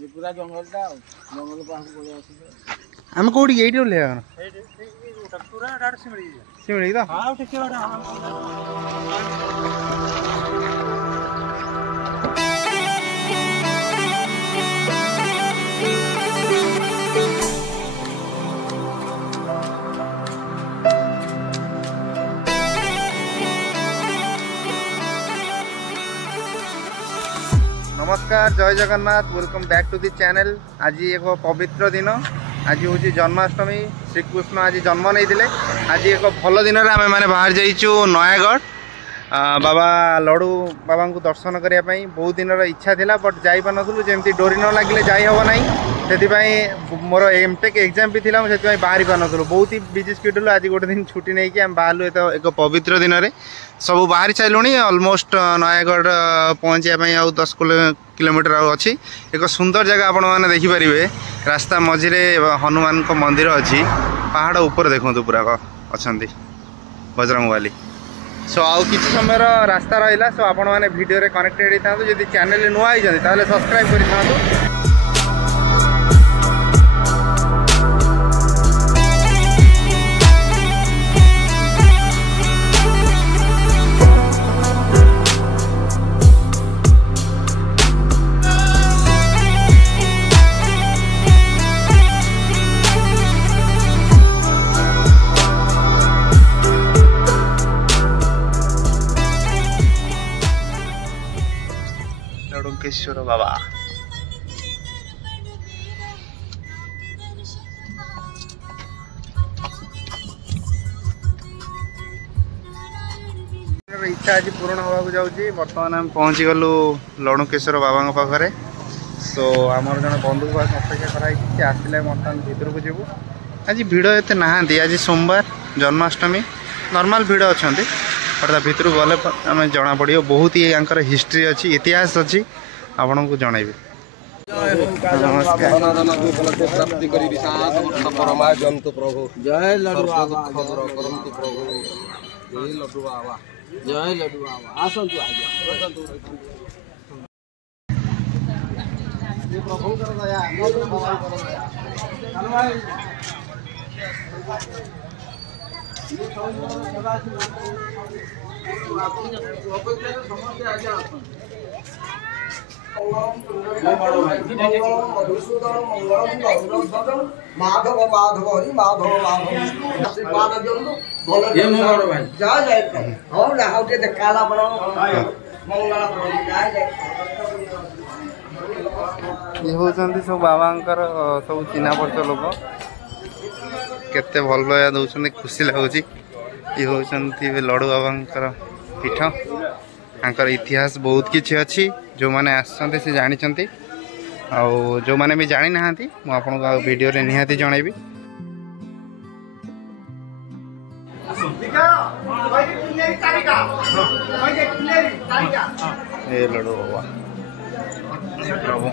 ये पूरा जंगल टा जंगल पास पड़े आसी हम कोडी एडी ले आना पूरा डाड सिमड़ी सिमड़ी तो हां ठीक है नमस्कार जय Jagannath welcome back to the channel. आज एक पवित्र दिन आज हूँ जन्माष्टमी श्रीकृष्ण आज जन्म नहीं आज एक भल दिन आम मैंने बाहर जाइचु नयागढ़ बाबा लडू बाबा को दर्शन करने बहुत दिन इच्छा थिला बट जाई पानथुलु जेमती डोरी न लगिले जाई हबो नहीं से मोर एमटेक एग्जाम भी थिला से बाहरी पानथुलु बहुत ही बिजी शेड्यूल आज गोटे दिन छुट्टी नहीं कि आम बाहर एक पवित्र दिन में सब बाहरी सारूँ ऑलमोस्ट नयागढ़ पहुँचापी आउ 10 किलोमीटर अच्छी एक सुंदर जगह आपण मैंने देखिपारे रास्ता मझिरे हनुमान को मंदिर अच्छी पहाड़ ऊपर देखो पूरा अच्छा बजरंगबाली सो आउ किसी समय रास्ता रहा सो आपण मैंने वीडियो रे कनेक्टेड होता जब चैनल नुआ होती सब्सक्राइब कर लडुकेश्वर बाबा इच्छा आज पूर्ण होगा जाऊँगी बर्तमान आम पहुँची गलु लडुकेश्वर बाबा पाखे सो आमर जन बंधु अपेक्षा कराई आसले बर्तमान भितर को जीवु आज भिड़ एते नहांती आज सोमवार जन्माष्टमी नॉर्मल भिड़ अच्छा भितर गले आम जना पड़ो बहुत ही हिस्ट्री अच्छी इतिहास अच्छी आपण को जनइबी जय लड्डू बाबा जय लड्डू बाबा आसंतु माधव माधव हरि माधव माधव आशीर्वाद दियो ये मोर भाई जा जाय हम लाउटे देखाला बड़ो मंगल जय जय ये होचंती सब बाबांकर सब चिन्हा परिचय लोक केते भल पाया दौरान खुशी लगुच ये होचंती लडू बाबांकर पीठ आंकर इतिहास बहुत किछि अछि जो माने आसते से जानी आउ जो माने भी जानी ना मुझे वीडियो रे निहाती जनइबी ए लडू बाबा प्रभु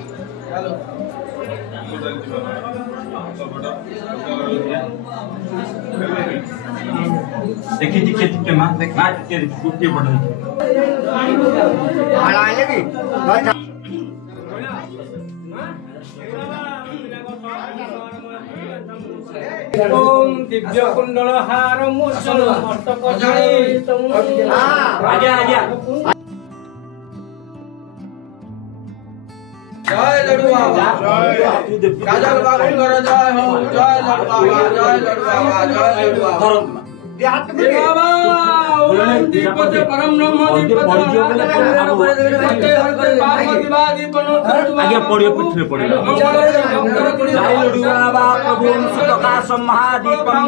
देखिए देखिए देखिए मां देखिए गुट्टी पड़ ओम दिव्य कुंडल हार मोचन मस्तक जय आज्ञा आज्ञा जय लड्डू बाबा काजल बाबू कर जय हो जय लड्डू बाबा जय लड्डू बाबा जय लड्डू बाबा बाबा ओम दीपते परम ब्रह्म आगे पड़ियो पिठरे पड़ियो जय लड्डू बाबा प्रभु सुतकाश महादीपम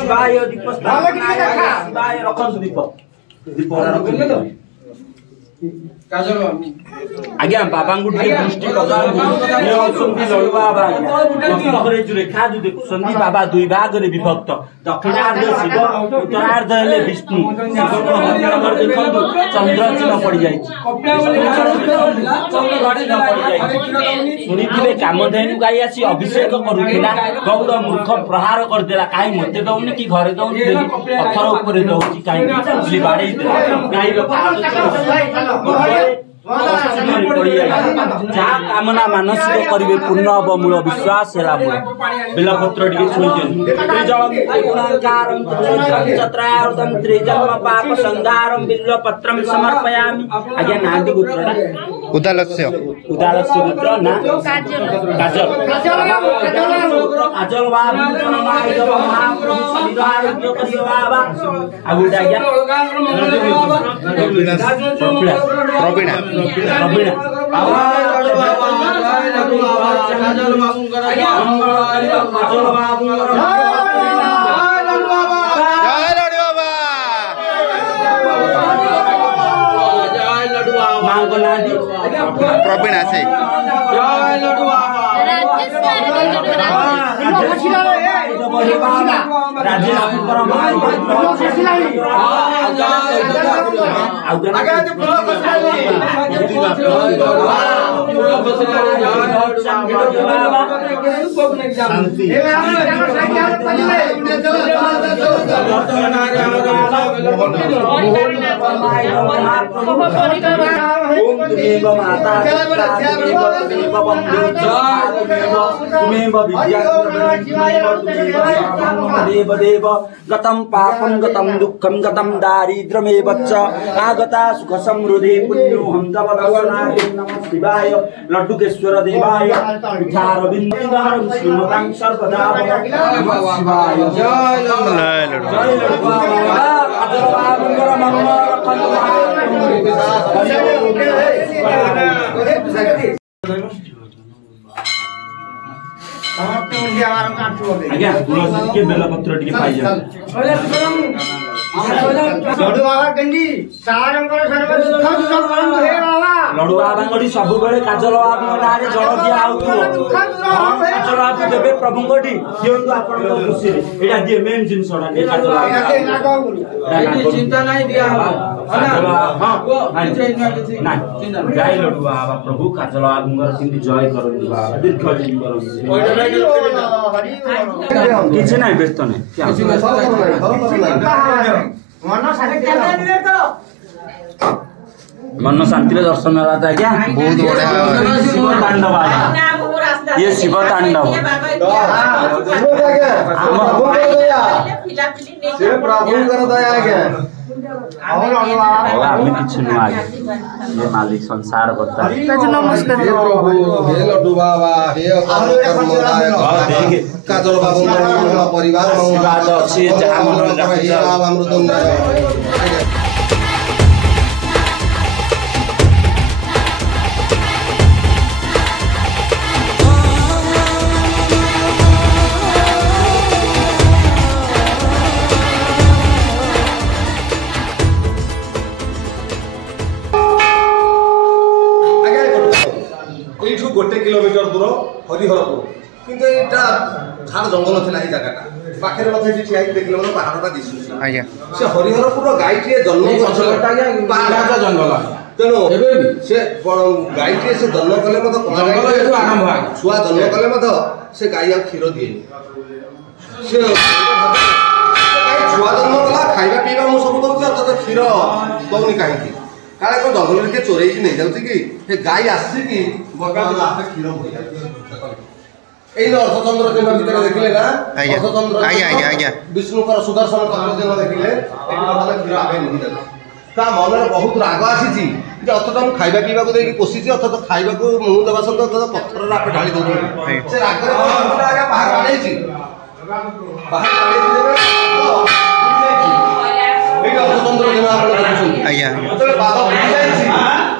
शिवाय दीप शिवाय रखन दीप दीप आज्ञा बाबा दृष्टि रेखा जो देखुं बाबा दुई भाग विभक्त दक्षिणार्ध शिव उत्तरार्ध विष्णु चंद्र चिन्ह पड़ जाए शुणी कामधेनु गाई आसी अभिषेक करूला गौड़ मूर्ख प्रहार करदेला कहीं मत दौनी कि घरे दौनी पत्थर उपर दौची कहीं बाड़े गाई जहाँ कामना मानसिक करेंगे पूर्ण हम मूल विश्वास है बेलपत्र त्रिजन्म पाप संधारम बिल्वपत्रम समर्पयामि आज्ञा नांदी पुत्र उदालस्य पुत्र ना काजल काजल बाबा प्रवीणा प्रवीणा से गतम पापम गतम दुखम गतम दारिद्र्यमेव च आगता सुख समृद्धि पुण्यो हम तव दर्शनाय नमः शिवाय लड्डुकेश्वर देवाय विचारविंदारं श्रीमतां सर्वदा नमः शिवाय जय लड्डू आज्ञा तुलसी के बेलपत्र पाई जाए लड्डू बाबा सब बेले काजल बाबा जल दिया काजल बाबू देवे प्रभु दिंतु आप खुशी ये मेन जिन चिंता नहीं दिया गाई लड्डू बाबा प्रभु काजल बाबू जय कर दीर्घ किसी ना व्यस्त नहीं मन शांति दर्शन रहा था क्या बहुत बढ़िया शिव तांडव ये शिव तांडव किसी नुआ ये मालिक संसार करता नमस्कार लड्डू बाबा काजल बाबू परिवार अच्छी गोटे किलोमीटर दूर हरिहरपुर किंतु एटा झाड़ जंगल थिला ए जगह पाखे मत ठिया देखले मन पहाड़टा दिसु से हरिहरपुर गाईटे जन्म पहाड़ जंगल तेणु से गाईटे से जन्म कले मत जंगल आरंभ छुआ जन्म कले मत से गाई आ क्षीर दिए से छुआ जन्म कला खाइबा पीबा मु सब दउछ अर्थात क्षीर दउनी काहे काले को जंगल के चोरे की नहीं जाउची कि हे गाई आसी कि बगा क्षीर हो এই অর্থচন্দ্র চিহ্ন ভিতরে দেখিলে না অর্থচন্দ্র আজ্ঞা বিষ্ণুকর সুদর্শন চক্র চিহ্ন দেখিলে এটি বর্তমানে ক্ষীর আগে নিহি যাচ্ছে তা মନରେ বহুত রাগ আসিছি যে অর্থটা মু খাইবা পিবাকু ଦେଇକି ପୋଷିଛି ଅର୍ଥାତ ଖାଇବାକୁ ମୁଁ ଦେବା ସହିତ ଅର୍ଥାତ ପଥରରେ ଆପେ ଢାଳି ଦଉଛନ୍ତି ସେ ରାଗରେ ଆଜ୍ଞା ବାହାର କାଢେଇଛି ଏଇଟା ଅର୍ଥଚନ୍ଦ୍ର ଚିହ୍ନ ଆପଣ ଦେଖୁଛନ୍ତି ଆଜ୍ଞା ଯେତେବେଳେ ବାଦ ବୁଝି ଯାଇଛି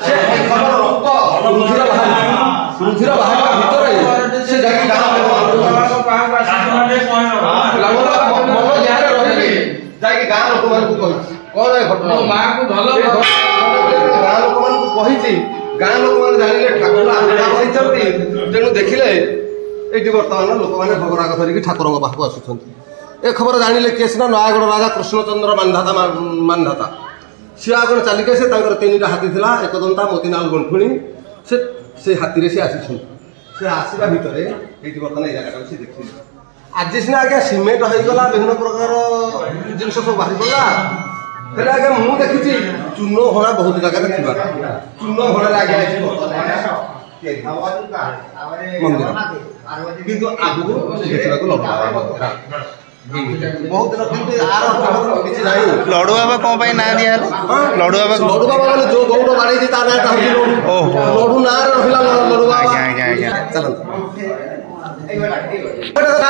ସେ ଖବର ରକ୍ତ ରୁଧିର ବାହାରିବା ଭିତରେ से जाके गाँव मन ध्यान रही जाके गाँव लोक मान कौन है घटना माँ को भल गाँव लोक कही गाँ लोक मैंने जानिले ठाकुर आविर्भाव होती तेणु देखिले ये बर्तमान लोक मैंने भोगराग धरिकी ठाकुर पाखक आसुँच ए खबर जानिले किए सीना नयागढ़ राजा कृष्णचंद्र मानधाता सी आगे चलिके से 3टा हाथी था एकदंता मोतीलाल गुंठुणी से हाथी से आसी से आसवा भितर ये बर्तमान ये जगह से देखिए आज सीना आज्ञा सीमेंट होगला विभिन्न प्रकार जिन सब बाहरी पड़ा हेले आज्ञा मु देखी चून हणा बहुत जगह थी चून हणा आज्ञा मंदिर किंतु आगु देखा बहुत लडू बाबा कौन पाई ना दिया लडू बाबा माने जो गौड़ बाड़ी ता नाटा होची लडू ना रहिला लडू बाबा आज्ञा चलो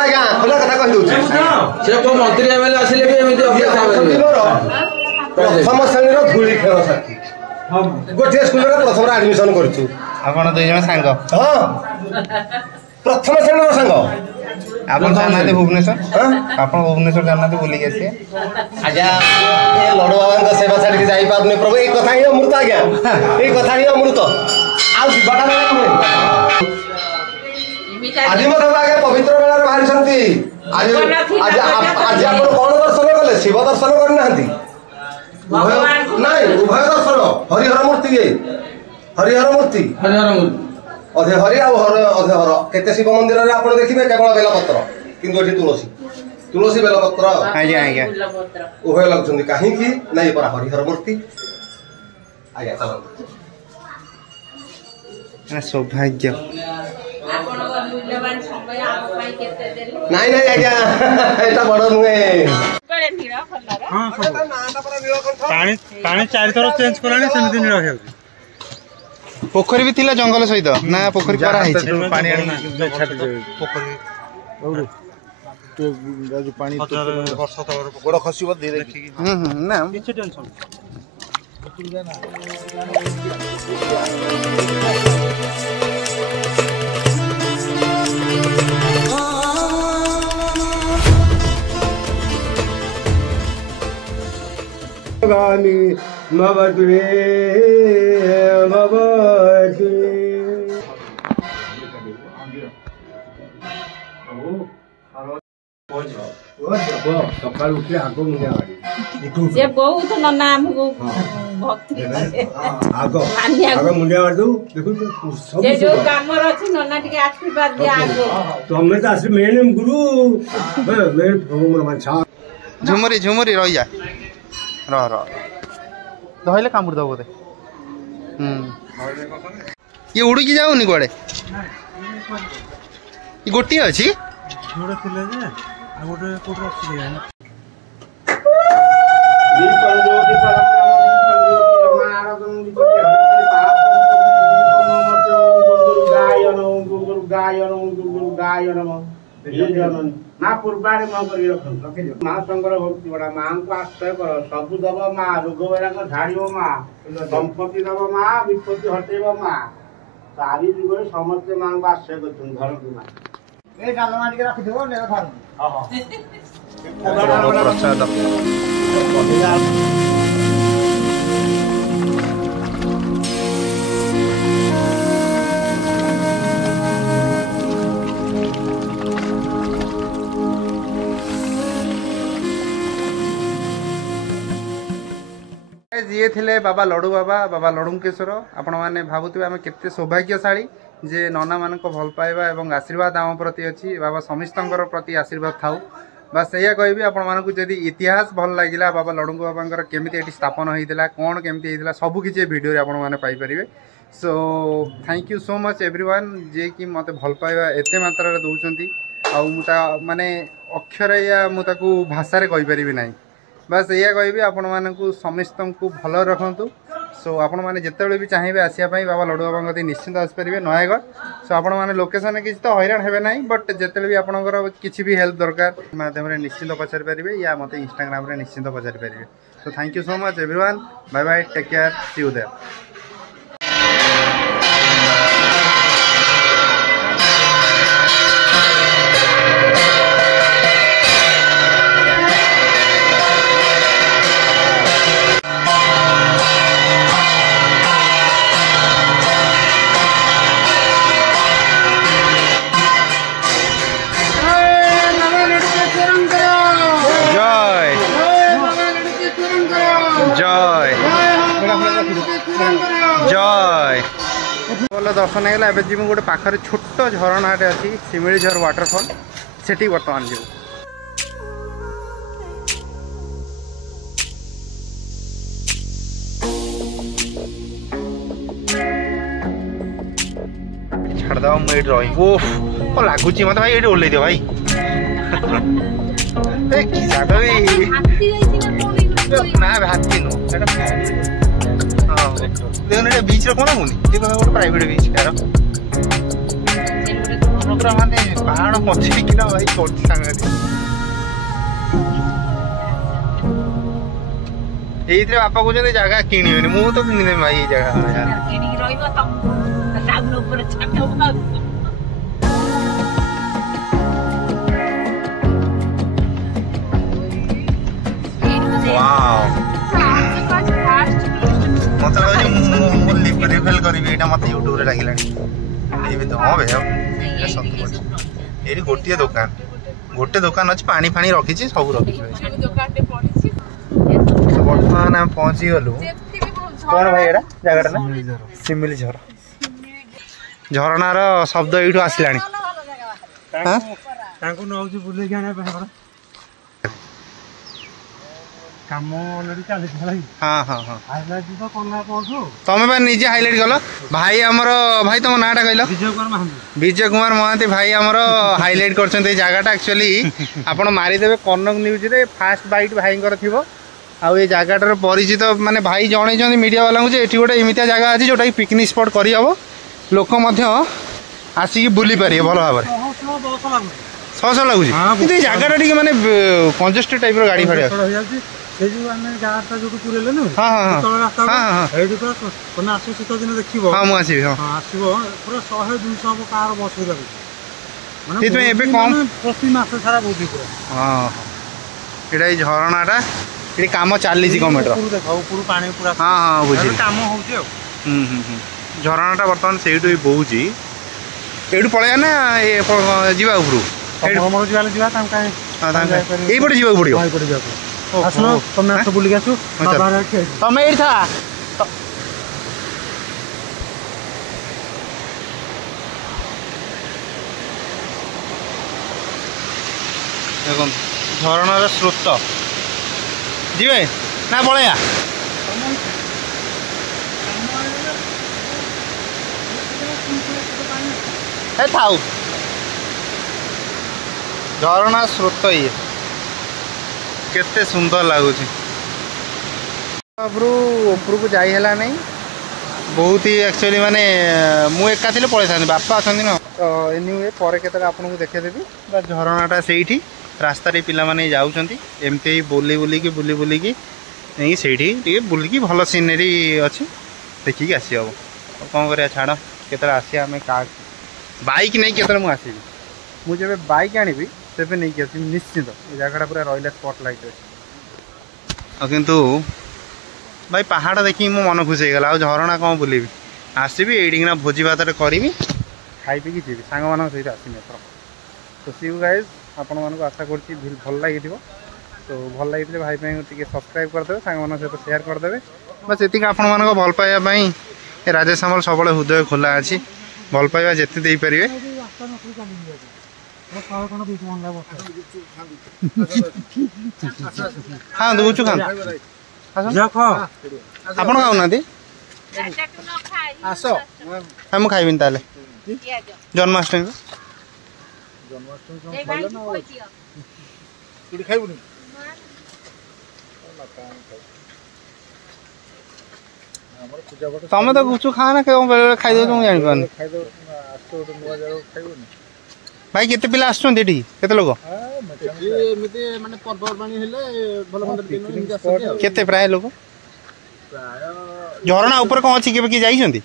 आज्ञा खोला कथा कहि दउची से को मंत्री एमएलए आसिले भी एमिति अभ्यास आवे प्रथम श्रेणीर धूली खेल साथी गोटे स्कूल रे प्रथम एडमिशन करछु आपण दुई जण सांग प्रथम श्रेणीर सांग आपण जाना भुवनेश्वर आपण भुवनेश्वर जाना बोली के आसी आज्ञा ए लडू बाबा सेवा छाड़ी के जाई पाबने प्रभु ए कथा ही अमृत आज्ञा ए कथा ही अमृत आ जीवाटा नहीं आज मत आगे पवित्र मेला रे बाहरी संती आज आज आज आपण कोन दर्शन कले शिव दर्शन करना हंती नहीं उभय दर्शन हरिहर मूर्ति हरिहर मूर्ति अधे हरि आ अधे हर केते शिव मंदिर रे आपण देखिबे केवल बेलपत्र किंतु एठी तुलसी बेलपत्र आज्ञा उभय लगछन्ती काहे कि नहीं पर हरिहर मूर्ति आज्ञा चलो सौभाग्य नहीं नहीं आज्ञा एटा बड़ नुहे पानी पानी 4 थर चेंज करानी सेमति नीळ हे पोखरी भी थिला जंगल सहित ना पोखरी करा है पानी छाटी पोखरी पानी वर्ष तक गोड़ खसिब धीरे ना किछ टेंशन गामी मवतुरे मवतुरे सकाल उठले आगो मुंडिया गाड़ी जे बहुत नना हमको भक्ति आगो आगो मुंडिया गाड़ी देखो सब जे जो काम अछि नना टिके आशीर्वाद दे आगो तमे त आसी मेन गुरु मेन प्रभु मन माछा झुमरी झुमरी रह जा रह धइले कामुर दबो दे ये उड़ी की जाउनी कोडे ये गोटी अछि जोड़े थिले जे आ गोटे कोटर अछि जे माँ पूर्वाणी माँ कर माँ शंकर भक्ति बड़ा माँ को आश्रय कर सबू दब माँ रोग बैराग झाड़ माँ संपत्ति दब माँ विपत्ति हटेब माँ चारि जुग समस्ते माँ को आश्रय कर घर की माँ प्रसाद ये थिले बाबा लडू बाबा लडुकेश्वर आपण मैंने भावुवे आम केते सौभाग्यशाली जे नना मान भल पाइबा एवं आशीर्वाद आम प्रति अच्छी बाबा समस्त प्रति आशीर्वाद थाउ बस या कहबी आपण मानक जदि इतिहास भल लगिला बाबा लडू बाबा केमिति एटी स्थापन होइतिला कोन केमिति होइतिला सब किछि भिडियो आपण माने पाई परिबे so thank you so much everyone जे कि मते भल पाइबा एते मात्रा रे दउचंती आ मुता माने अक्षर या मुताकू भाषा रे कहि परिबे नाही बस या कहबी आपण मानक समस्त को भल रखंतु सो आपण मैंने जिते भी चाहिए आसापी बाबा लडू बाबा कति निश्चिंत आसपारे नयागढ़ सो आपण मैंने लोकेशन किसी तो हैरान हे ना बट जिते भी आपंकर किसी भी हेल्प दरकार माध्यम निश्चिंत पचारि पारे या मत इंस्टाग्राम निश्चिंत पचारि पारे so thank you so much everyone bye bye take care see you there. दर्शन होगा। एवं जी गोटे पाखे छोट झरणाटे अच्छी शिमिलीझर वाटरफॉल सेठी बर्तमान जीव। छाड़द मुझे रही ओफ लगुच मत भाई ये ओल्लै दियो भाई कि जगह ना हाथी नुह देखो बीच कौन हूँ गोटे प्राइवेट बीच यार पूरा माने पहाड़ मझे कि भाई सांगे ये बापा कहते जगह किणवे मुझे तो किणी भाई ये जगह मत रिफिल करी मत यूट्यूब लगे तो हाँ भाई ये गोटे दुकान अच्छे पानी फाणी रखी सब रखी बर्तमान आम पहुँची गलु कौन भाई एटा जगह ना शिमिलीझर झरणार शब्द ये आसला हाँ हाँ हाँ तुम निजे हाइलाइट कल भाई आमर भाई तुम नाटा कहल विजय कुमार महांती भाई आमर हाइलाइट कर जगटा एक्चुअली आपड़ मारिदेवे कनक न्यूज रे फास्ट बाइट भाई थी आउ ये जगटार परिचित माने भाई जन मीडिया वाला ये गोटे एमती जगह अच्छी जोटा पिकनिक स्पॉट करहब लोक आसिक बुली पारे भल भाव में 600 लगुच कि जगटा टी माने कंजेस्टेड टाइप गाड़ी फाड़ी झरणाटा ये कम चली गवर्नमेंट हाँ हाँ बुझे झरणाटा बर्तमान से बोच ये पलैया ना जीवा यहीपटे जीवा पड़ो तुम बुलिक आस तुम ये देखो झरणार स्रोत जीवे ना पलैया थाऊ झरणा स्रोत ये केते सुंदर लगुच ऊपर को जाई हैला नहीं बहुत ही एक्चुअली माने मु एका थिले पळै थानी बापा अछन न तो एनीवे परे केतक आपन को देखे देबी बा झरणाटा सेठी रास्ता रे पिला माने जाउछंती एमते बोली बुली की नहीं सेठी टिके बुली की भलो सीनरी अछि देखि के आसी अब कोन करिया छाड़ केतरा आसी हमें का बाइक नहीं केतरा मु आसी मु जेबे बाइक आनिबी तेबे नहीं के निश्चित ये जगहटा पूरा रहिला स्पॉट लाइट अछि किंतु भाई पहाड़ देखी मो मन खुश होगा आ झरणा कौन बुलेबी आसबि ये भोजी भात करी खाई पी जी सांग मान सहित आसमी एथर तो सी यू गाइज आपण मानक आशा करछि भल लगी तो भल लगी भाई टे सब्सक्राइब करदे सांग मान सहित शेयर करदे बस ये आपण मानक भल पाइबापी राजेश सामल सब हृदय खोला अच्छी भल पाइबा जेते दे पारे हाँ दूचु खान आपण खाऊना आस हम खाइबिन ताले जन्माष्टमी तमें तो गुचु खाना बेले खाई दो जानी पानी भाई केते पिला आछन एठी केते लोग माने पर्वपर्वाणी हेले केते प्राय लोग झरणा ऊपर कौन अच्छी के जाइछंती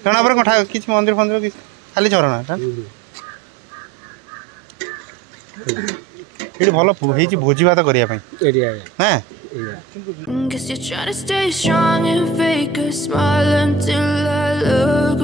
झरणा पर कठा किछ मंदिर फंदिर किछ खाली झरणा ये भल भोजी भात करिया पई एरिया हां Guess you're trying to stay strong and fake a smile until I look